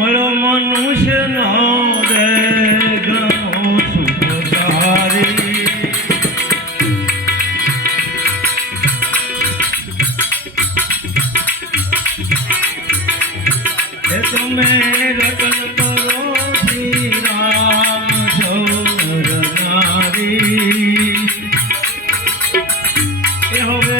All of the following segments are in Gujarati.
મળો મનુષ્ય નો તમે રતન કરો શ્રી રામ સૌર નારી. હવે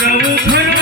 रघु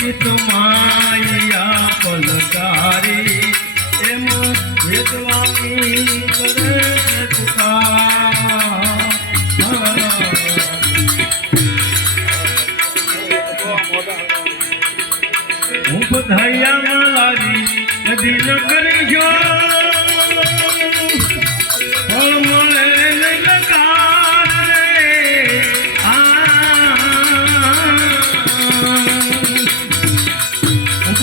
માયા પલકારી એમ વેદવાની કરે હું બધાયામાં લાવી નદી નગર ગયો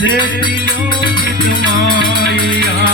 દેતીઓ ગીત મારી આ